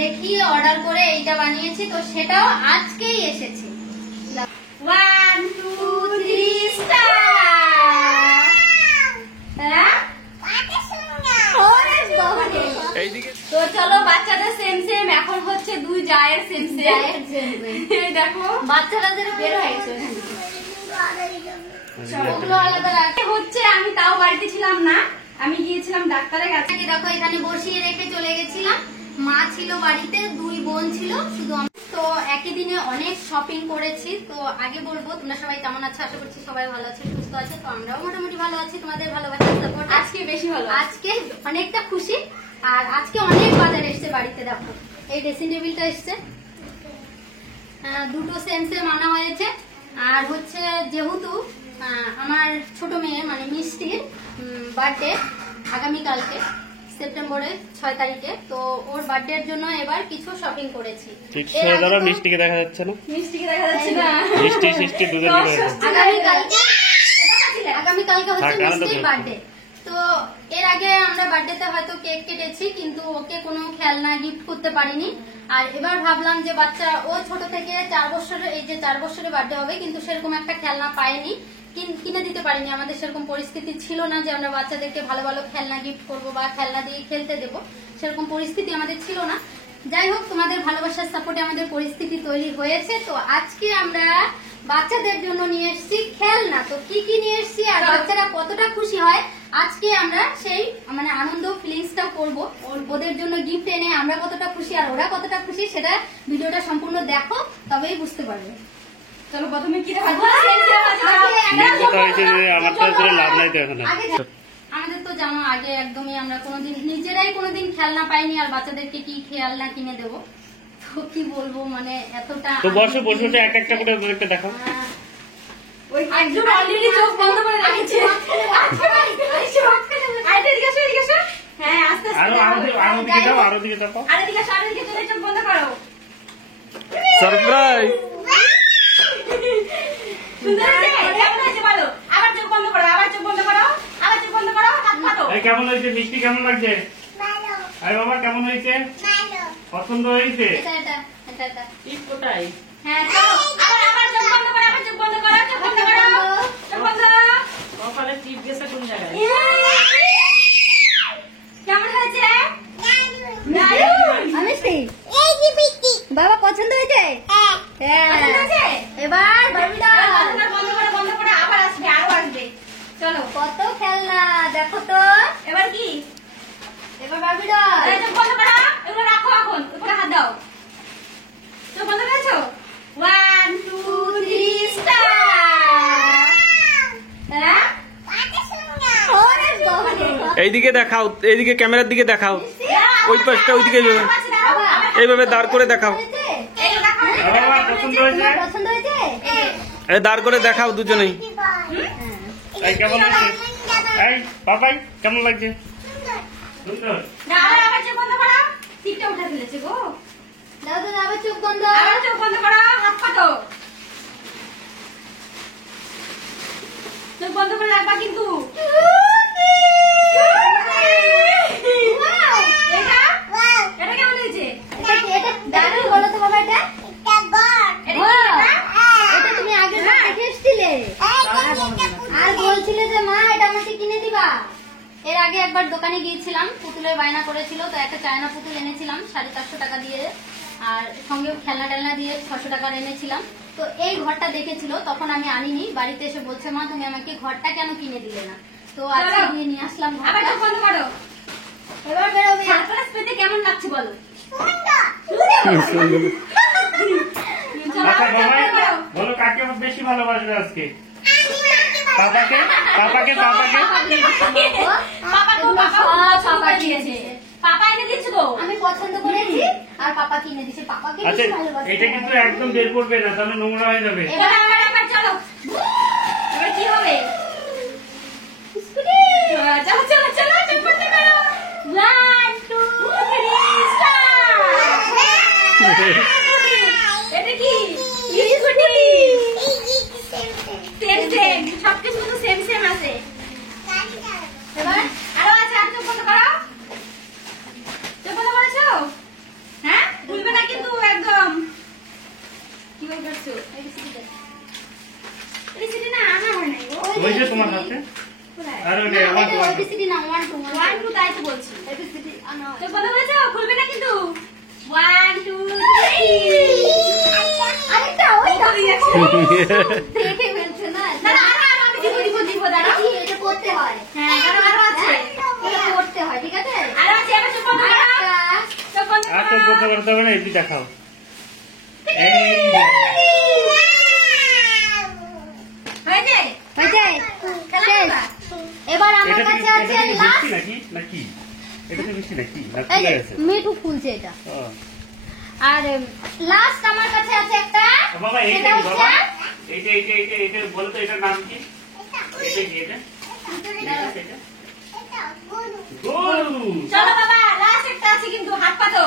দেখি অর্ডার করে এইটা বানিয়েছি, তো সেটাও আজকেই এসেছে। 1 2 3 তো চলো, বাচ্চাদের সেম সেম, এখন হচ্ছে দুই জায়ের সেম সেম। দেখো বাচ্চাদের বের হয়েছে, ওগুলো আলাদা হচ্ছে। আমি তাও বাড়িতে ছিলাম না, আমি গিয়েছিলাম ডাক্তারের কাছে। দেখো এখানে বসিয়ে রেখে চলে গেছিলাম, মা ছিল বাড়িতে, দুই বোন ছিল শুধু। তো একই দিনে অনেক শপিং করেছি। তো আগে বলবো তোমরা সবাই কেমন আছো, আশা করছি সবাই ভালো আছে, সুস্থ আছে। তো আমরাও মোটামুটি ভালো আছি, তোমাদের ভালোবাসার সাপোর্ট আজকে বেশি ভালো, আজকে অনেকটা খুশি। আর আজকে অনেক বাজার এসছে বাড়িতে। দেখো এই ড্রেসিং টেবিলটা এসছে, দুটো সেম সেম আনা হয়েছে। আর হচ্ছে যেহেতু আমার ছোট মেয়ে মানে মিষ্টির বার্থডে আগামীকালকে সেপ্টেম্বরের 6 তারিখে, তো ওর বার্থডের জন্য এবার কিছু শপিং করেছি। মিষ্টিকে দেখা যাচ্ছে না, মিষ্টিকে দেখা যাচ্ছে না, মিষ্টি দুজন আগামীকালকে হচ্ছে মিষ্টির বার্থডে। তো এর আগে আমরা বার্থডেতে হয়তো কেক কেটেছি, কিন্তু ওকে কোনো খেলনা গিফট করতে পারিনি। আর এবার ভাবলাম যে বাচ্চা ও ছোট থেকে 4 বছরের, এই যে 4 বছরের বার্থডে হবে, কিন্তু সেরকম একটা খেলনা পায়নি, কিনে দিতে পারিনি। আমাদের সেরকম পরিস্থিতি ছিল না যে আমরা বাচ্চাদেরকে ভালো ভালো খেলনা গিফট করবো বা খেলনা দিয়ে খেলতে দেবো, সেরকম পরিস্থিতি আমাদের ছিল না। যাই হোক, তোমাদের ভালোবাসার সাপোর্টে আমাদের পরিস্থিতি তৈরি হয়েছে। তো আজকে আমরা বাচ্চাদের জন্য নিয়ে এসেছি খেলনা। তো কি কি নিয়ে এসেছি আর বাচ্চারা কতটা খুশি হয়, আজকে আমরা সেই মানে আনন্দ ফিলিংসটাও করবো। ওদের জন্য গিফট এনে আমরা কতটা খুশি আর ওরা কতটা খুশি, সেটা ভিডিওটা সম্পূর্ণ দেখো, তবেই বুঝতে পারবে। চলো প্রথমে কি আমাদের তো জানো আগে একদমই আমরা কোনোদিন নিজেরাই কোনোদিন খেলনা পাইনি, আর বাচ্চাদেরকে কি খেলনা কিনে দেবো। তো কি বলবো, মানে এতটা এক একটা করে দেখো। চোখ বন্ধ করে রেখেছে। হ্যাঁ আস্তে আস্তে চোখ বন্ধ করো। সারপ্রাইজ। আবার চোখ বন্ধ করো, আবার চোখ বন্ধ করো, আবার চোখ বন্ধ করো, হাত পাতো। কেমন হয়েছে মিষ্টি, কেমন লাগছে? আরে বাবা কেমন হয়েছে? পছন্দ হয়েছে? কোথায়? হ্যাঁ আবার চোখ বন্ধ করো, আবার চোখ বন্ধ করো, চোখ বন্ধ করো, চোখ বন্ধ। ওখানে টিপ গেছে কোন জায়গায়? কেমন হয়েছে? বাবা পছন্দ হয়েছে? এবার বন্ধ করে আবার আসবে, আরো আসবে। চলো কত খেলনা দেখো তো। এবার কি? এবার বারবি ডল। চোখ বন্ধ করো, এগুলো রাখো, এখন উপরে হাত দাও। চোখ বন্ধ করেছো? 1 2 3 এইদিকে দেখাও, এইদিকে ক্যামেরার দিকে দেখাও, ওই পাশটা ওইদিকে এইভাবে দাঁড় করে দেখাও। পছন্দ হয়েছে? দাঁড় করে দেখাও দুজনেই। কেমন লাগছে? পাপাই কেমন লাগছে? আবার চোখ বন্ধ করো, টিপটা উঠে ফেলেছে গো। দাও দাও, আবার চোখ বন্ধ, আবার চোখ বন্ধ করো, হাত পাতো। চোখ বন্ধ করে রাখবা কিন্তু। এটা কেমন হয়েছে? এটা দারুণ বলো তো বাবা। এটা তুমি আগে দেখে এসেছিলে আর বলছিলে যে মা এটা আমাকে কিনে দিবা। এর আগে একবার দোকানে গিয়েছিলাম, পুতুলের বায়না করেছিল, তো একটা চায়না পুতুল এনেছিলাম 450 টাকা দিয়ে, আর সঙ্গে খেলনা টেলনা দিয়ে 600 টাকার এনেছিলাম। তো এই ঘরটা দেখেছিল, তখন আমি আনিনি, বাড়িতে এসে বলছে মা তুমি আমাকে ঘরটা কেন কিনে দিলে না। তো আজকে নিয়ে আসলাম। এবার বেরোবে। সারপ্রাইজ পেতে কেমন লাগছে বলো? বলো কাকে বেশি ভালোবাসবে আজকে? পাপাকে? পাপাকে? পাপাকে? পাপা দিয়েছে, পাপা এনে দিয়েছে তো, আমি পছন্দ করেছি আর পাপা কিনে দিয়েছে। পাপাকে বেশি ভালোবাসে। এটা কিন্তু একদম বের করবে না, তাহলে নোংরা হয়ে যাবে। এবার চলো, এবার কি হবে? চলো চলো চলো, চুপ করতে পারো। 1 2 3 স্টার্ট। এটা কি? স্কুটি। সেম সেম, সবকিছু তো সেম সেম আছে। এবার আরো আছে, আর চোখ বন্ধ করো। চোখ বন্ধ করেছো? হ্যাঁ দেখে ফেলছে না। আমি দিব দাঁড়া। এটা করতে হয়। হ্যাঁ আরো আছে, এটা করতে হয়, ঠিক আছে? আরো আছে, এবার চুপ করো। চুপ করো। আর তো করতে হবে না, এটি দেখাও। এই হয়েছে? হয়েছে? শেষ। এবার আমার এটা কাছে আছে কি লাস্ট। মিষ্টি নাকি? এটা তো মিষ্টি নাকি? না ফুলে গেছে? মিঠু ফুলছে এটা। ও আর লাস্ট আমার কাছে আছে একটা। বাবা এইটা সেটা কি হচ্ছে বাবা? এইটা বলো তো, এটার নাম কি? এটা কি এটা? গরু। চলো বাবা, লাস্ট একটা আছে কিন্তু, হাত পাতো।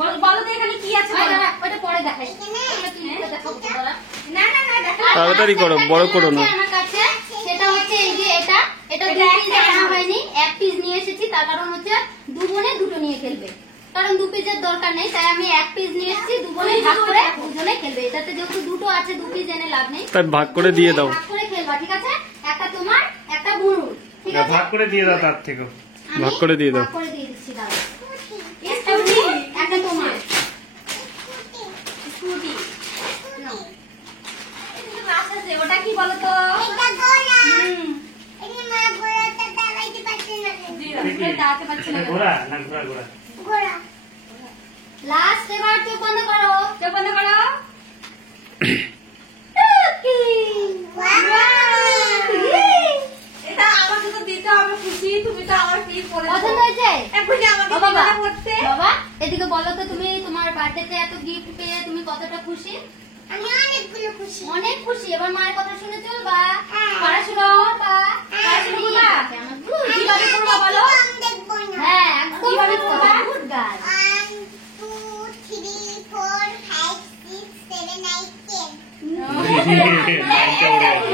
বলো বলো তো এখানে কি আছে বলো। ওটা পরে দেখাই। ওটা কি করে দেখাবো তোরা? না না না দেখো। তাড়াতাড়ি করো, বড় করো না। আমার কাছে সেটা হচ্ছে এই যে এটা এটা দু পিস একটা আনা হয়নি, এক পিস নিয়ে এসেছি। তার কারণ হচ্ছে দু বোনে দুটো নিয়ে খেলবে, কারণ দু পিসের দরকার নেই, তাই আমি এক পিস নিয়ে এসেছি। দু বোনে ভাগ করে দুজনে খেলবে। এটাতে যেহেতু দুটো আছে, দু পিস এনে লাভ নেই, তাই ভাগ করে দিয়ে দাও। ভাগ করে খেলবা, ঠিক আছে? একটা তোমার, একটা বুনুর, ঠিক আছে? ভাগ করে দিয়ে দাও তার থেকে। আমি ভাগ করে দিয়ে দাও। ভাগ করে দিয়ে দিচ্ছি, দাও। স্কুটি। একটা তোমার। স্কুটি। নাও। কিন্তু মাছ আছে, ওটা কি বলো তো? হুম। জি, ওটা দাঁড়াতে পারছি না। ঘোড়া না ঘোড়া? লাস্ট এবার চোখ বন্ধ করো। চোখ বন্ধ করো। এটা আমাকে তো দিতে হবে খুশি, তুমি তো আমার ফিল করে পছন্দ হয়েছে? এখনই আমাকে ও বাবা, দিতে পড়তে। বাবা, এদিকে বলো তো, তুমি তোমার বার্থডেতে এত গিফট পেয়ে তুমি কতটা খুশি? অনেক খুশি। এবার মায়ের কথা শুনে চলবা, পড়াশোনা করবা, পড়াশোনা করবা। কিভাবে করবা বলো? হ্যাঁ, একদম কিভাবে ঠিক করবা? কথা, good girl।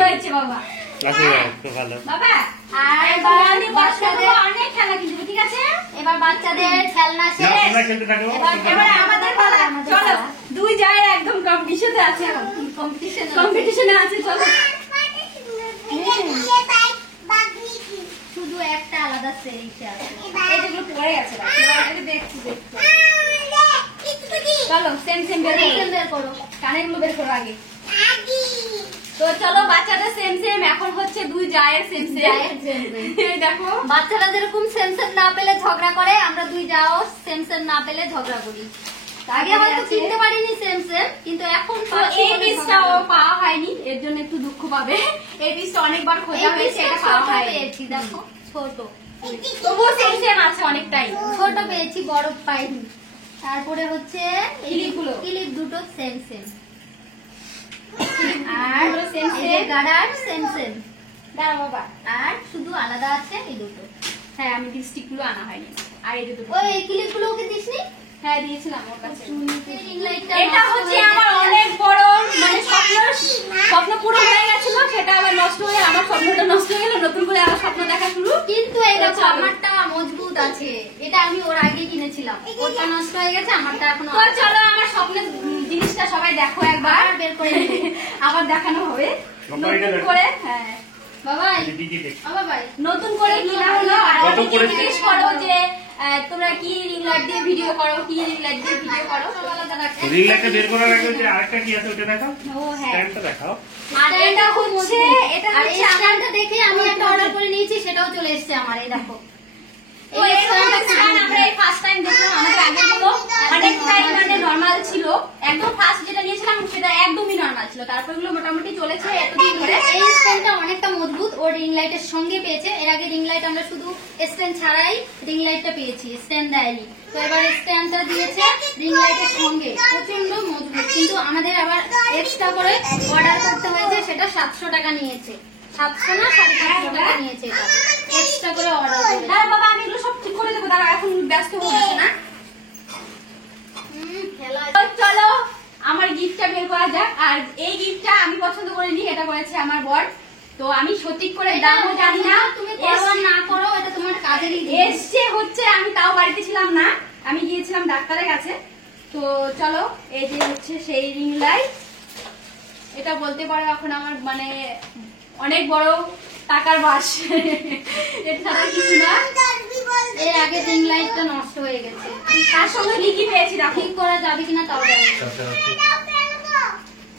হয়েছে বাবা। খুব ভালো। বাবা, আর এবার এবার আমি বাচ্চাদের অনেক খেলা কিনবো, ঠিক আছে? এবার বাচ্চাদের খেলনা না, শেষ। তোমরা খেলতে থাকো। এবার আমাদের পালা। আমাদের চলো, পালা। দুই জায়গায় একদম কম্পিটিশনে আছে এখন। কম্পিটিশন কম্পিটিশনে আছে, চলো। শুধু একটা আলাদা সেরিটা। এই যেগুলো পড়ে গেছে বাকি, এটা দেখছি দেখছি। চলো, সেম সেম বের করো। বের করো। কানেরগুলো বের করো আগে। তো চলো, বাচ্চাদের সেম সেম, এখন হচ্ছে দুই জায়ের সেম সেম। জায়ের same same। এই দেখো। বাচ্চারা যেরকম সেম সেম না পেলে ঝগড়া করে, আমরা দুই যাও সেম সেম না পেলে ঝগড়া করি। আগে হয়তো চিনতে পারিনি সেম সেম, কিন্তু এখন তো এই পিসটাও পাওয়া হয়নি, এর জন্য একটু দুঃখ পাবে। এই পিসটা অনেকবার খোঁজা হয়েছে, এটা পাওয়া হয়নি। পেয়েছি, দেখো ছোট তবুও সেম সেম আছে অনেকটাই। ছোট পেয়েছি, বড় পাইনি। তারপরে হচ্ছে ক্লিপগুলো। ক্লিপ দুটো সেম সেম, আর ক্লিপগুলো same same। গার্ডার সেম সেম, দাঁড়া বাবা। আর শুধু আলাদা আছে এই দুটো। হ্যাঁ, আমি লিপস্টিক গুলো আনা হয়নি, আর এই যে দুটো। ওই ক্লিপ গুলো ওকে দিসনি? হ্যাঁ, দিয়েছিলাম ওর কাছে। রিং লাইটটা এটা হচ্ছে আমার অনেক বড় মানে স্বপ্ন পুরো হয়ে গেছিল, সেটা আবার নষ্ট হয়ে, আমার স্বপ্নটা নষ্ট হয়ে গেল, নতুন করে আবার স্বপ্ন দেখা শুরু। কিন্তু এই দেখো চলো। আমারটা মজবুত আছে, এটা আমি ওর আগে কিনেছিলাম, ওরটা নষ্ট হয়ে গেছে, আমারটা এখনো তো চলো, আমার স্বপ্নের জিনিসটা সবাই দেখো একবার, আবার বের করে নেবো। আবার দেখানো হবে বাবা, এটা নতুন দেখো। করে। হ্যাঁ, বাবাই, দিদি দেখ। বাবাই, নতুন করে কিনা হলো। আর কত অনেকে করে? জিজ্ঞেস করো যে তোমরা কি রিং লাইট দিয়ে ভিডিও করো, কি রিং লাইট দিয়ে ভিডিও করো। রিং লাইটটা বের করার আগে যে আরেকটা কি আছে ওটা দেখাও। ও হ্যাঁ, স্ট্যান্ডটা দেখাও। আর এটা হচ্ছে আর এই স্ট্যান্ডটা দেখে আমি একটা অর্ডার করে নিয়েছি, সেটাও চলে এসেছে আমার, এই দেখো। এই স্ট্যান্ডটা আমরা এই ফার্স্ট টাইম দেখলাম। আমাদের আগেরগুলো অনেকটাই মানে নরমাল ছিল, একদম ফার্স্ট যেটা নিয়েছিলাম সেটা একদমই নরমাল ছিল, তারপর এগুলো মোটামুটি চলেছে এতদিন ধরে। এই স্ট্যান্ডটা অনেকটা মজবুত, ও রিং লাইটের সঙ্গে পেয়েছে। এর আগে রিং লাইট আমরা শুধু স্ট্যান্ড ছাড়াই রিং লাইটটা পেয়েছি, স্ট্যান্ড দেয়নি। তো এবার স্ট্যান্ডটা দিয়েছে রিং লাইটের সঙ্গে, প্রচন্ড মজবুত। কিন্তু আমাদের আবার এক্সট্রা করে অর্ডার করতে হয়েছে, সেটা 700 টাকা নিয়েছে। 700 না 750 টাকা নিয়েছে, এটা এক্সট্রা করে অর্ডার করে। দাঁড়া বাবা, আমি এগুলো সব ঠিক করে দেবো, দাঁড়া, এখন ব্যস্ত হয়ে গেছে না। খেলা তো চলো, আমার গিফটটা বের করা যাক। আর এই গিফটটা আমি পছন্দ করিনি, এটা করেছে আমার বর। তো আমি সঠিক করে দামও জানি না, তুমি করো আর না করো, এটা তোমার কাজেরই জিনিস। এসছে হচ্ছে, আমি তাও বাড়িতে ছিলাম না, আমি গিয়েছিলাম ডাক্তারের কাছে। তো চলো, এই যে হচ্ছে সেই রিং লাইট। এটা বলতে পারো এখন আমার মানে অনেক বড় টাকার বাস। এর ছাড়া কিছু না। এর আগে রিং লাইটটা নষ্ট হয়ে গেছে, তার সঙ্গে কি কি পেয়েছি দেখো। ঠিক করা যাবে কিনা তাও জানি না।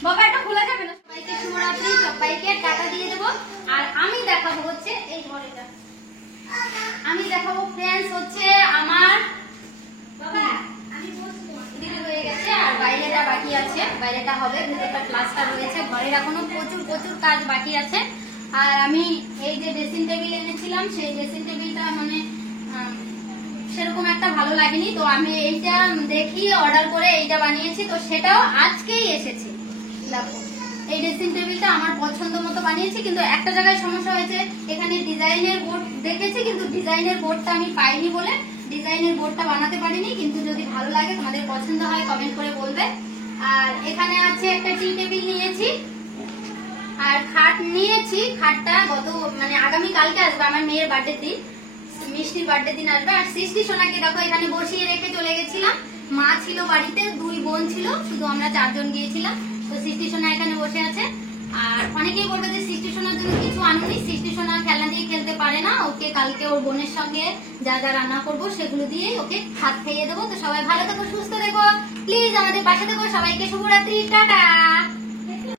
বাবা এটা খোলা যাবে না। সবাইকে শুভরাত্রি, সবাইকে টাকা দিয়ে দেবো। আর আমি দেখাবো হচ্ছে এই ঘরেটা, আমি দেখাবো ফ্রেন্ডস হচ্ছে আমার দিদি হয়ে গেছে আর বাইরেটা বাকি আছে, বাইরেটা হবে, ভেতরটা প্লাস্টার রয়েছে, ঘরের এখনো প্রচুর প্রচুর কাজ বাকি আছে। আর আমি এই যে ড্রেসিং টেবিল এনেছিলাম, সেই ড্রেসিং টেবিলটা মানে সেরকম একটা ভালো লাগেনি, তো আমি এইটা দেখি অর্ডার করে এইটা বানিয়েছি, তো সেটাও আজকেই এসেছে। দেখো এই ড্রেসিং টেবিলটা আমার পছন্দ মতো বানিয়েছি, কিন্তু একটা জায়গায় সমস্যা হয়েছে, এখানে ডিজাইনের বোর্ড দেখেছি কিন্তু ডিজাইনের বোর্ডটা আমি পাইনি বলে ডিজাইনের বোর্ডটা বানাতে পারিনি। কিন্তু যদি ভালো লাগে, তোমাদের পছন্দ হয়, কমেন্ট করে বলবে। আর এখানে আছে একটা টি টেবিল নিয়েছি আর খাট নিয়েছি। খাটটা মানে আগামী কালকে আসবে, আমার মেয়ের বার্থডে দিন, মিষ্টির বার্থডে দিন আসবে। আর সৃষ্টি সোনাকে দেখো এখানে বসিয়ে রেখে চলে গেছিলাম, মা ছিল বাড়িতে, 2 বোন ছিল, শুধু আমরা 4 জন গিয়েছিলাম। তো সৃষ্টি সোনা এখানে বসে আছে। আর অনেকেই বলবে যে সৃষ্টি সোনার জন্য কিছু আনুনি, সৃষ্টি সোনা খেলনা দিয়ে খেলতে পারে না, ওকে কালকে ওর বোনের সঙ্গে যা যা রান্না করবো সেগুলো দিয়ে ওকে ভাত খাইয়ে দেবো। তো সবাই ভালো থেকো, সুস্থ থেকো, প্লিজ আমাদের পাশে থেকো। সবাইকে শুভরাত্রি, টাটা।